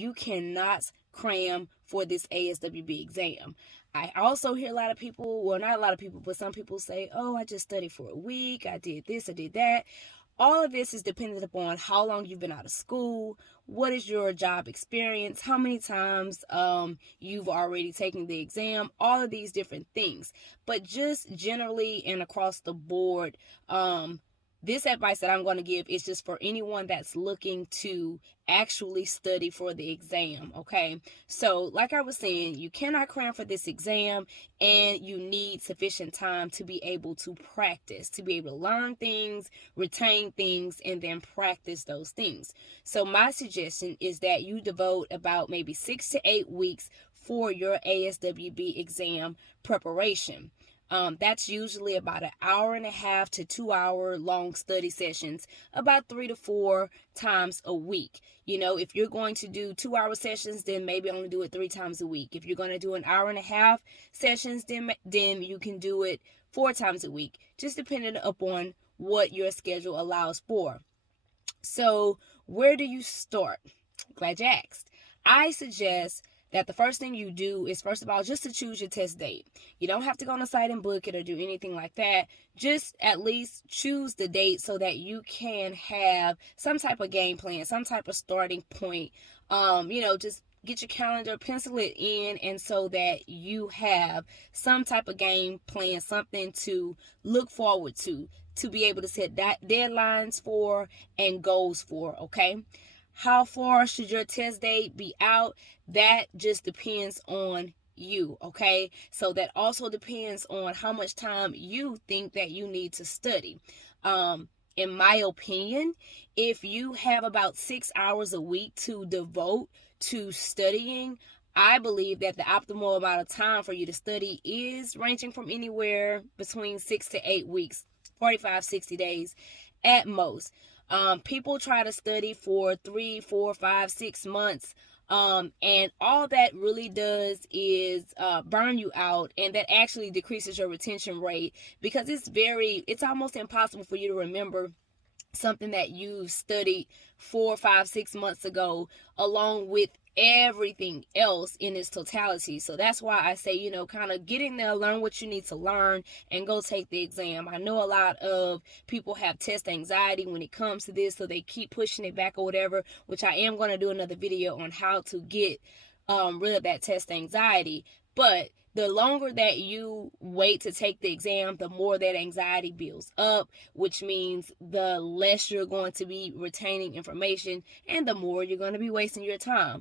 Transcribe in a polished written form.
you cannot cram for this ASWB exam. I also hear a lot of people, well, not a lot of people, but some people say, oh, I just studied for a week, I did this, I did that. All of this is dependent upon how long you've been out of school, what is your job experience, how many times you've already taken the exam, all of these different things. But just generally and across the board, this advice that I'm going to give is just for anyone that's looking to actually study for the exam, okay? So, like I was saying, you cannot cram for this exam, and you need sufficient time to be able to practice, to be able to learn things, retain things, and then practice those things. So, my suggestion is that you devote about maybe 6 to 8 weeks for your ASWB exam preparation. That's usually about an hour and a half to 2 hour long study sessions, about 3 to 4 times a week. You know, if you're going to do 2 hour sessions, then maybe only do it 3 times a week. If you're going to do an hour and a half sessions, then you can do it 4 times a week, just depending upon what your schedule allows for. So where do you start? Glad you asked. I suggest that the first thing you do is, first of all, just to choose your test date. You don't have to go on the site and book it or do anything like that. Just at least choose the date so that you can have some type of game plan, some type of starting point. Just get your calendar, pencil it in, and so that you have some type of game plan, something to look forward to be able to set deadlines for and goals for, okay? How far should your test date be out? That just depends on you, okay? So that also depends on how much time you think that you need to study. In my opinion, if you have about 6 hours a week to devote to studying, I believe that the optimal amount of time for you to study is ranging from anywhere between 6 to 8 weeks, 45, 60 days at most. People try to study for 3, 4, 5, 6 months. And all that really does is burn you out, and that actually decreases your retention rate, because it's almost impossible for you to remember something that you studied 4, 5, 6 months ago, along with everything else in its totality. So that's why I say, kind of get in there, learn what you need to learn, and go take the exam. I know a lot of people have test anxiety when it comes to this, so they keep pushing it back or whatever, which I am going to do another video on how to get rid of that test anxiety. But the longer that you wait to take the exam, the more that anxiety builds up, which means the less you're going to be retaining information and the more you're going to be wasting your time.